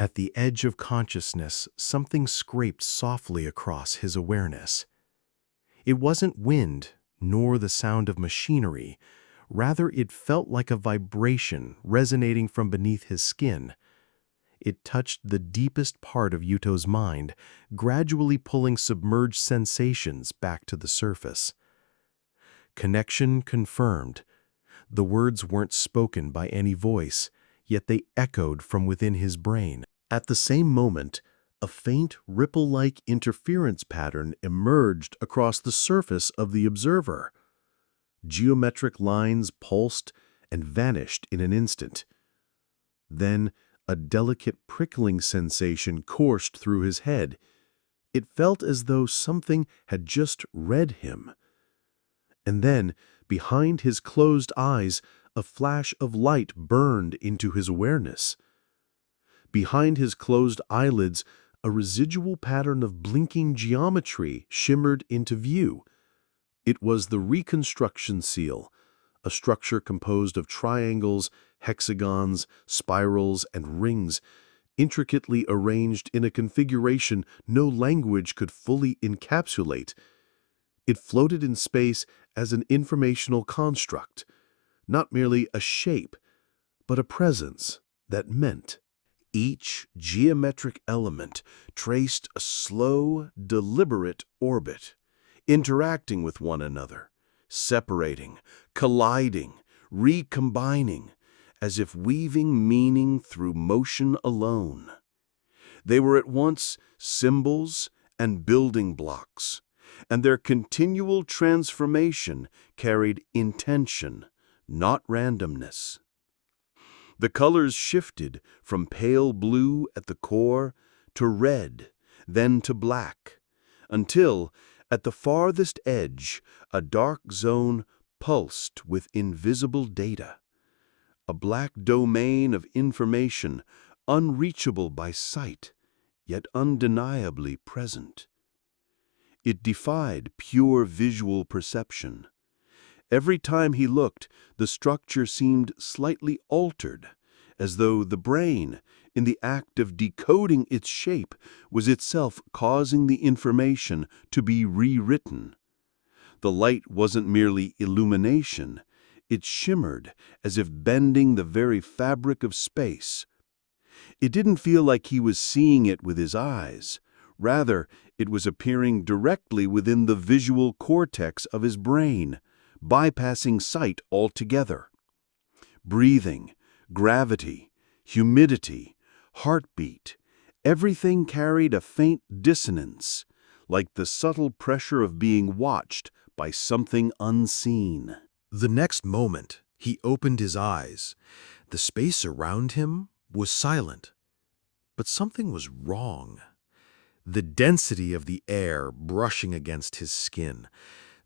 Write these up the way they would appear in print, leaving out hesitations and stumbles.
At the edge of consciousness, something scraped softly across his awareness. It wasn't wind, nor the sound of machinery. Rather, it felt like a vibration resonating from beneath his skin. It touched the deepest part of Yuto's mind, gradually pulling submerged sensations back to the surface. Connection confirmed. The words weren't spoken by any voice, yet they echoed from within his brain. At the same moment, a faint ripple-like interference pattern emerged across the surface of the observer. Geometric lines pulsed and vanished in an instant. Then, a delicate prickling sensation coursed through his head. It felt as though something had just read him. And then, behind his closed eyes, a flash of light burned into his awareness. Behind his closed eyelids, a residual pattern of blinking geometry shimmered into view. It was the reconstruction seal, a structure composed of triangles, hexagons, spirals, and rings, intricately arranged in a configuration no language could fully encapsulate. It floated in space as an informational construct, not merely a shape, but a presence that meant. Each geometric element traced a slow, deliberate orbit, interacting with one another, separating, colliding, recombining, as if weaving meaning through motion alone. They were at once symbols and building blocks, and their continual transformation carried intention, not randomness. The colors shifted from pale blue at the core to red, then to black, until, at the farthest edge, a dark zone pulsed with invisible data. A black domain of information, unreachable by sight, yet undeniably present. It defied pure visual perception. Every time he looked, the structure seemed slightly altered, as though the brain, in the act of decoding its shape, was itself causing the information to be rewritten. The light wasn't merely illumination, it shimmered as if bending the very fabric of space. It didn't feel like he was seeing it with his eyes. Rather, it was appearing directly within the visual cortex of his brain, bypassing sight altogether. Breathing, gravity, humidity, heartbeat, everything carried a faint dissonance, like the subtle pressure of being watched by something unseen. The next moment, he opened his eyes. The space around him was silent, but something was wrong. The density of the air brushing against his skin,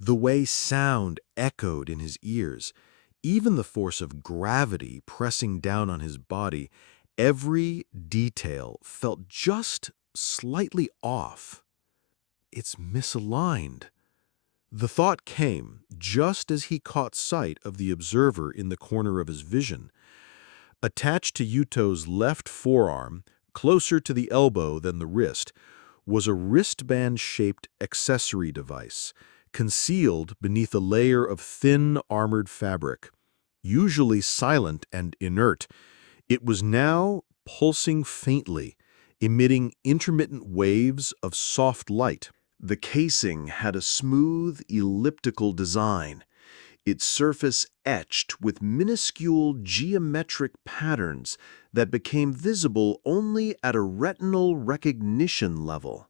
the way sound echoed in his ears, even the force of gravity pressing down on his body, every detail felt just slightly off. It's misaligned. The thought came just as he caught sight of the observer in the corner of his vision. Attached to Yuto's left forearm, closer to the elbow than the wrist, was a wristband-shaped accessory device, concealed beneath a layer of thin armored fabric. Usually silent and inert, it was now pulsing faintly, emitting intermittent waves of soft light. The casing had a smooth, elliptical design, its surface etched with minuscule geometric patterns that became visible only at a retinal recognition level.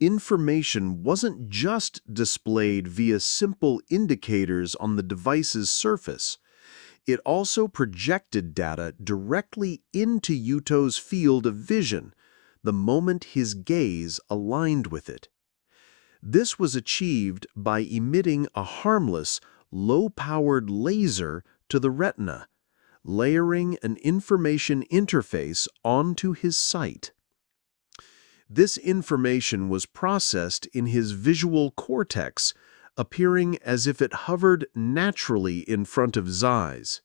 Information wasn't just displayed via simple indicators on the device's surface. It also projected data directly into Yuto's field of vision the moment his gaze aligned with it. This was achieved by emitting a harmless, low-powered laser to the retina, layering an information interface onto his sight. This information was processed in his visual cortex, appearing as if it hovered naturally in front of his eyes.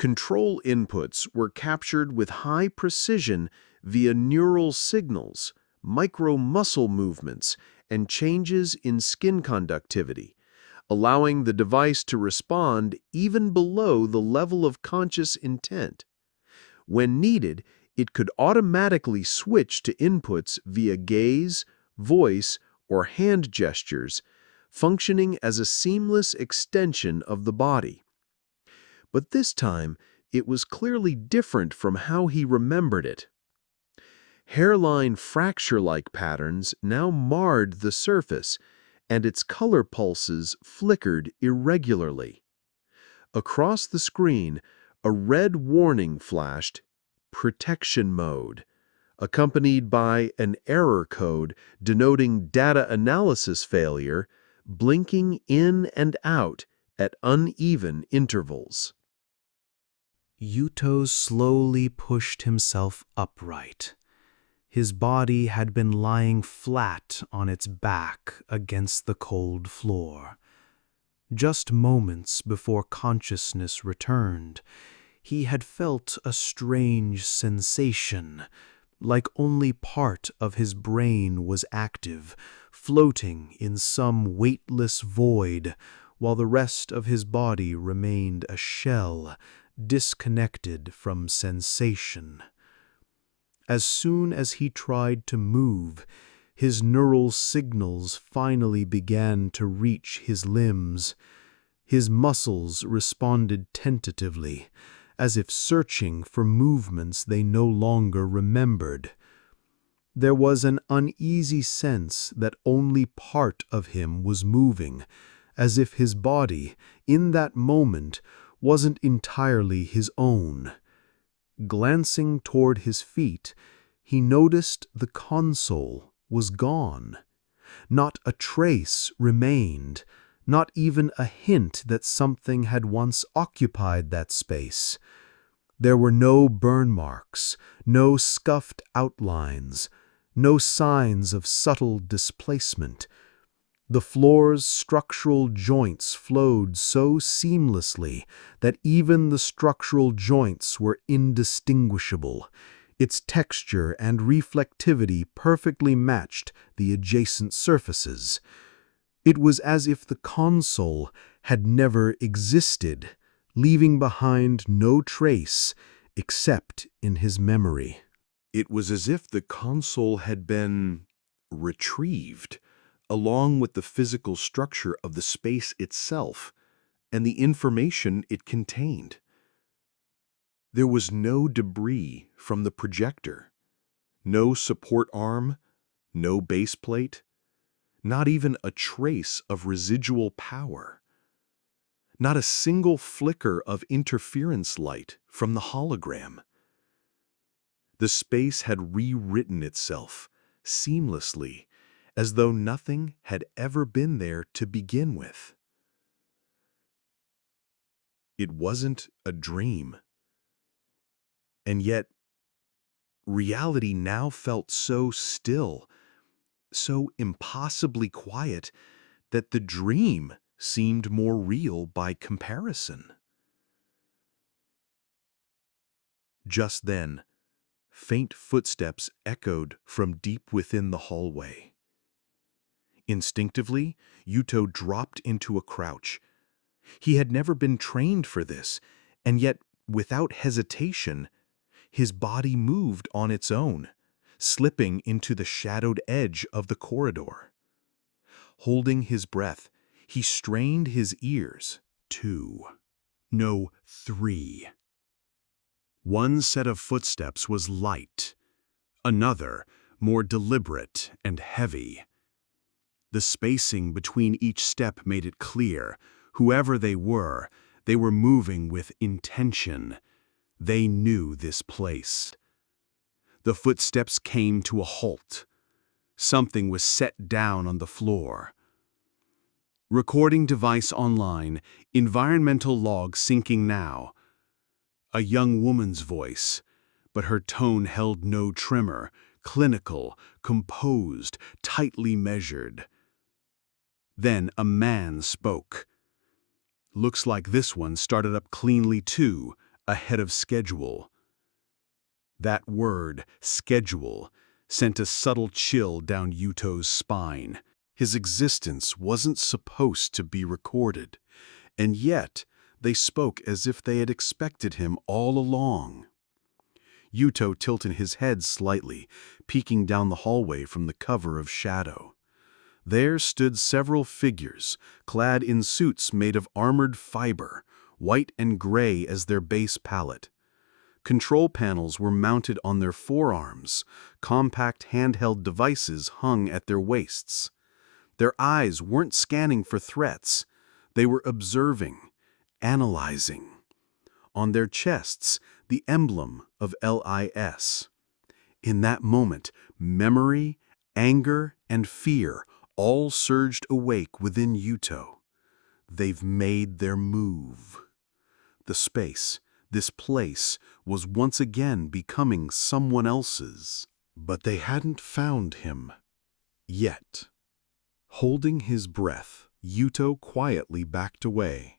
Control inputs were captured with high precision via neural signals, micro muscle movements, and changes in skin conductivity, allowing the device to respond even below the level of conscious intent. When needed, it could automatically switch to inputs via gaze, voice, or hand gestures, functioning as a seamless extension of the body. But this time, it was clearly different from how he remembered it. Hairline fracture-like patterns now marred the surface, and its color pulses flickered irregularly. Across the screen, a red warning flashed, "Protection Mode," accompanied by an error code denoting data analysis failure, blinking in and out at uneven intervals. Yuto slowly pushed himself upright. His body had been lying flat on its back against the cold floor. Just moments before consciousness returned, he had felt a strange sensation, like only part of his brain was active, floating in some weightless void, while the rest of his body remained a shell, disconnected from sensation. As soon as he tried to move, his neural signals finally began to reach his limbs. His muscles responded tentatively, as if searching for movements they no longer remembered. There was an uneasy sense that only part of him was moving, as if his body, in that moment, wasn't entirely his own. Glancing toward his feet, he noticed the console was gone. Not a trace remained, not even a hint that something had once occupied that space. There were no burn marks, no scuffed outlines, no signs of subtle displacement. The floor's structural joints flowed so seamlessly that even the structural joints were indistinguishable. Its texture and reflectivity perfectly matched the adjacent surfaces. It was as if the console had never existed, leaving behind no trace except in his memory. It was as if the console had been retrieved, along with the physical structure of the space itself and the information it contained. There was no debris from the projector, no support arm, no base plate, not even a trace of residual power. Not a single flicker of interference light from the hologram. The space had rewritten itself seamlessly, as though nothing had ever been there to begin with. It wasn't a dream. And yet, reality now felt so still, so impossibly quiet, that the dream seemed more real by comparison. Just then, faint footsteps echoed from deep within the hallway. Instinctively, Yuto dropped into a crouch. He had never been trained for this, and yet, without hesitation, his body moved on its own, slipping into the shadowed edge of the corridor. Holding his breath, he strained his ears. 2. No, 3. One set of footsteps was light, another more deliberate and heavy. The spacing between each step made it clear, whoever they were moving with intention. They knew this place. The footsteps came to a halt. Something was set down on the floor. Recording device online, environmental log syncing now. A young woman's voice, but her tone held no tremor, clinical, composed, tightly measured. Then a man spoke. Looks like this one started up cleanly too, ahead of schedule. That word, schedule, sent a subtle chill down Yuto's spine. His existence wasn't supposed to be recorded, and yet they spoke as if they had expected him all along. Yuto tilted his head slightly, peeking down the hallway from the cover of shadow. There stood several figures, clad in suits made of armored fiber, white and gray as their base palette. Control panels were mounted on their forearms, compact handheld devices hung at their waists. Their eyes weren't scanning for threats, they were observing, analyzing. On their chests, the emblem of L.I.S. In that moment, memory, anger, and fear all surged awake within Yuto. They've made their move. The space, this place, was once again becoming someone else's. But they hadn't found him. Yet. Holding his breath, Yuto quietly backed away.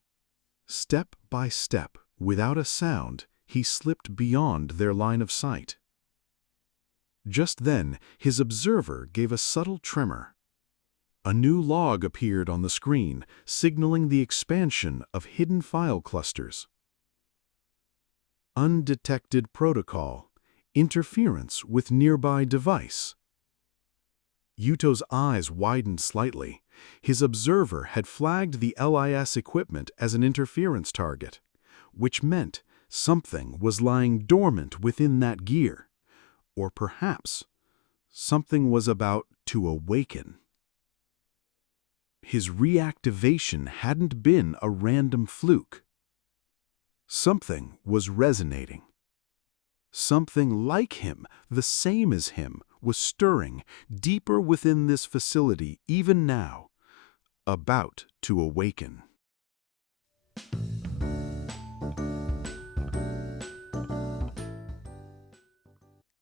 Step by step, without a sound, he slipped beyond their line of sight. Just then, his observer gave a subtle tremor. A new log appeared on the screen, signaling the expansion of hidden file clusters. Undetected protocol. Interference with nearby device. Yuto's eyes widened slightly. His observer had flagged the L.I.S. equipment as an interference target, which meant something was lying dormant within that gear. Or perhaps something was about to awaken. His reactivation hadn't been a random fluke. Something was resonating. Something like him, the same as him, was stirring deeper within this facility even now, about to awaken.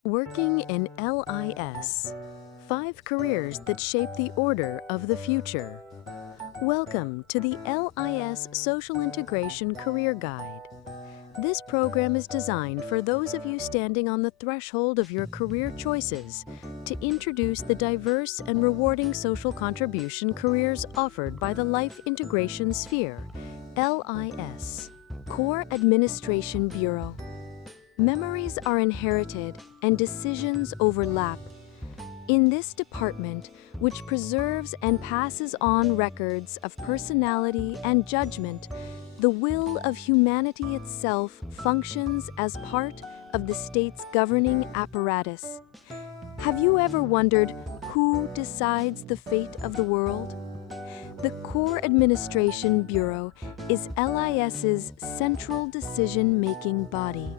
Working in L.I.S. 5 careers that shape the order of the future. Welcome to the L.I.S. Social Integration Career Guide. This program is designed for those of you standing on the threshold of your career choices to introduce the diverse and rewarding social contribution careers offered by the Life Integration Sphere, L.I.S. Core Administration Bureau. Memories are inherited and decisions overlap. In this department, which preserves and passes on records of personality and judgment, the will of humanity itself functions as part of the state's governing apparatus. Have you ever wondered who decides the fate of the world? The Core Administration Bureau is LIS's central decision-making body.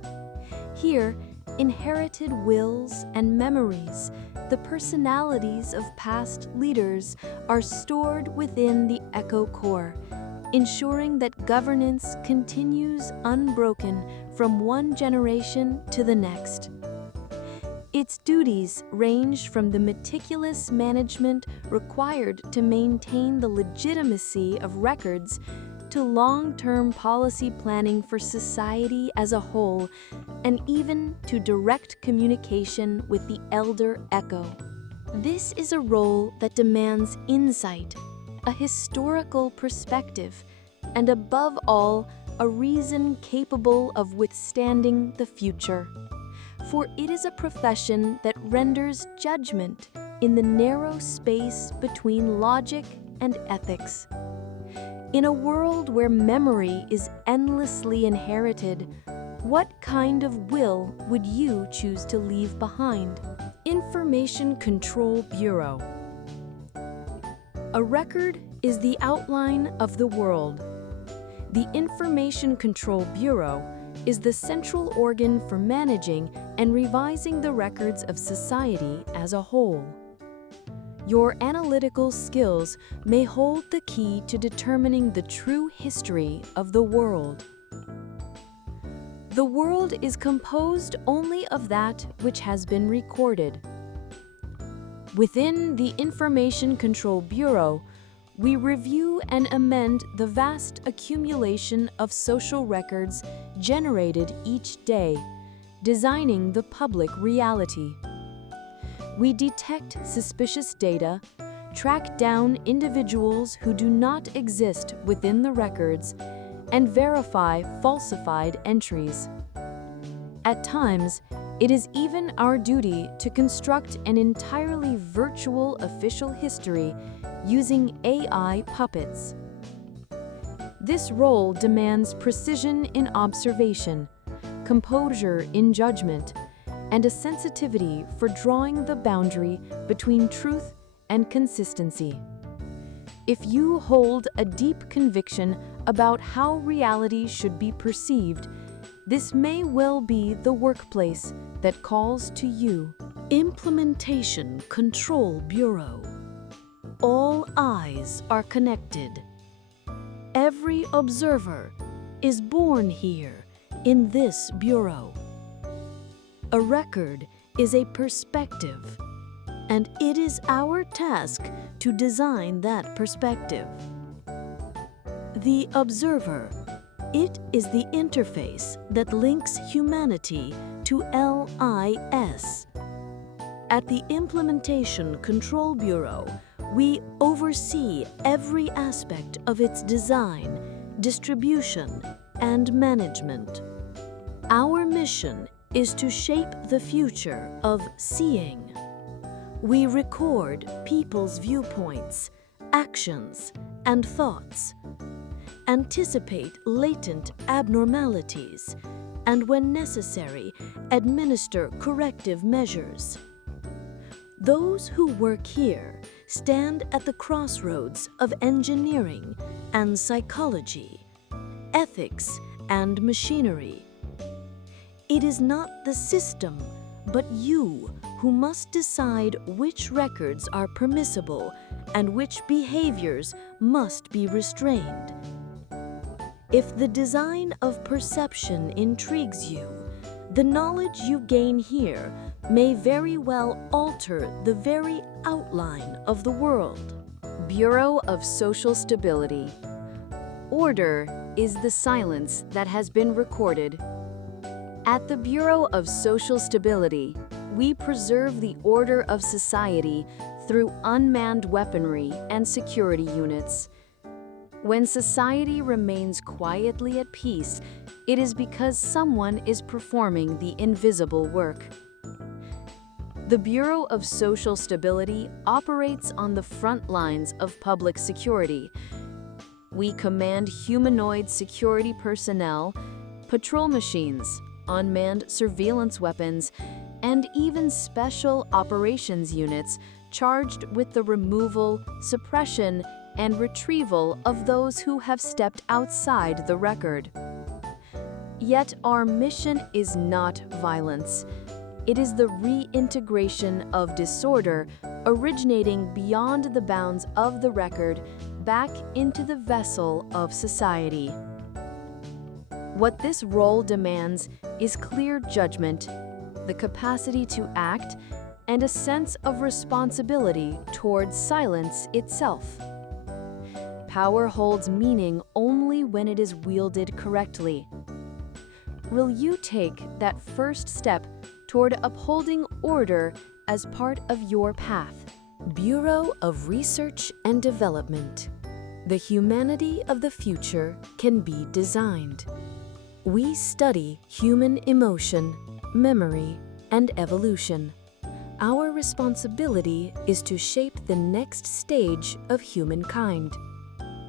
Here, inherited wills and memories, the personalities of past leaders, are stored within the Echo Core, ensuring that governance continues unbroken from one generation to the next. Its duties range from the meticulous management required to maintain the legitimacy of records to long-term policy planning for society as a whole, and even to direct communication with the elder Echo. This is a role that demands insight, a historical perspective, and above all, a reason capable of withstanding the future. For it is a profession that renders judgment in the narrow space between logic and ethics. In a world where memory is endlessly inherited, what kind of will would you choose to leave behind? Information Control Bureau. A record is the outline of the world. The Information Control Bureau is the central organ for managing and revising the records of society as a whole. Your analytical skills may hold the key to determining the true history of the world. The world is composed only of that which has been recorded. Within the Information Control Bureau, we review and amend the vast accumulation of social records generated each day, designing the public reality. We detect suspicious data, track down individuals who do not exist within the records, and verify falsified entries. At times, it is even our duty to construct an entirely virtual official history using AI puppets. This role demands precision in observation, composure in judgment, and a sensitivity for drawing the boundary between truth and consistency. If you hold a deep conviction about how reality should be perceived, this may well be the workplace that calls to you. Implementation Control Bureau. All eyes are connected. Every observer is born here in this bureau. A record is a perspective, and it is our task to design that perspective. The observer, it is the interface that links humanity to L.I.S. At the Implementation Control Bureau, we oversee every aspect of its design, distribution, and management. Our mission is to shape the future of seeing. We record people's viewpoints, actions, and thoughts, anticipate latent abnormalities, and when necessary, administer corrective measures. Those who work here stand at the crossroads of engineering and psychology, ethics and machinery. It is not the system, but you who must decide which records are permissible and which behaviors must be restrained. If the design of perception intrigues you, the knowledge you gain here may very well alter the very outline of the world. Bureau of Social Stability. Order is the silence that has been recorded. At the Bureau of Social Stability, we preserve the order of society through unmanned weaponry and security units. When society remains quietly at peace, it is because someone is performing the invisible work. The Bureau of Social Stability operates on the front lines of public security. We command humanoid security personnel, patrol machines, unmanned surveillance weapons, and even special operations units charged with the removal, suppression, and retrieval of those who have stepped outside the record. Yet our mission is not violence. It is the reintegration of disorder originating beyond the bounds of the record back into the vessel of society. What this role demands is clear judgment, the capacity to act, and a sense of responsibility towards silence itself. Power holds meaning only when it is wielded correctly. Will you take that first step toward upholding order as part of your path? Bureau of Research and Development. The humanity of the future can be designed. We study human emotion, memory, and evolution. Our responsibility is to shape the next stage of humankind.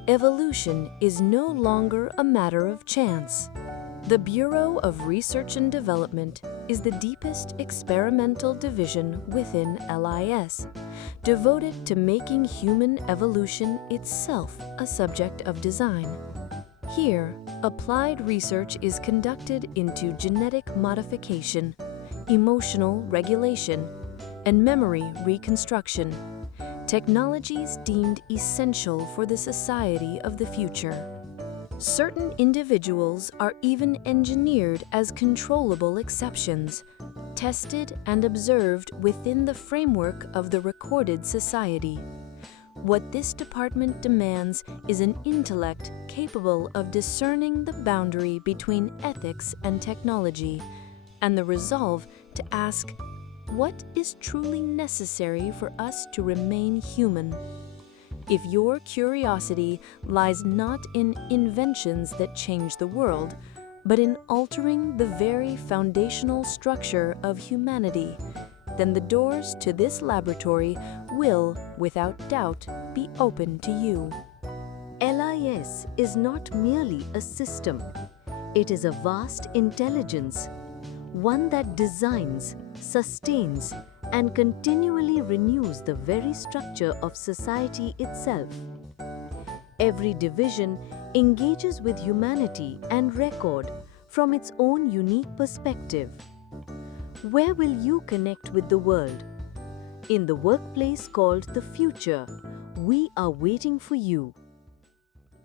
Evolution is no longer a matter of chance. The Bureau of Research and Development is the deepest experimental division within L.I.S, devoted to making human evolution itself a subject of design. Here, applied research is conducted into genetic modification, emotional regulation, and memory reconstruction, technologies deemed essential for the society of the future. Certain individuals are even engineered as controllable exceptions, tested and observed within the framework of the recorded society. What this department demands is an intellect capable of discerning the boundary between ethics and technology, and the resolve to ask, what is truly necessary for us to remain human? If your curiosity lies not in inventions that change the world, but in altering the very foundational structure of humanity, then the doors to this laboratory will, without doubt, be open to you. L.I.S. is not merely a system. It is a vast intelligence, one that designs, sustains, and continually renews the very structure of society itself. Every division engages with humanity and record from its own unique perspective. Where will you connect with the world? In the workplace called the future, we are waiting for you.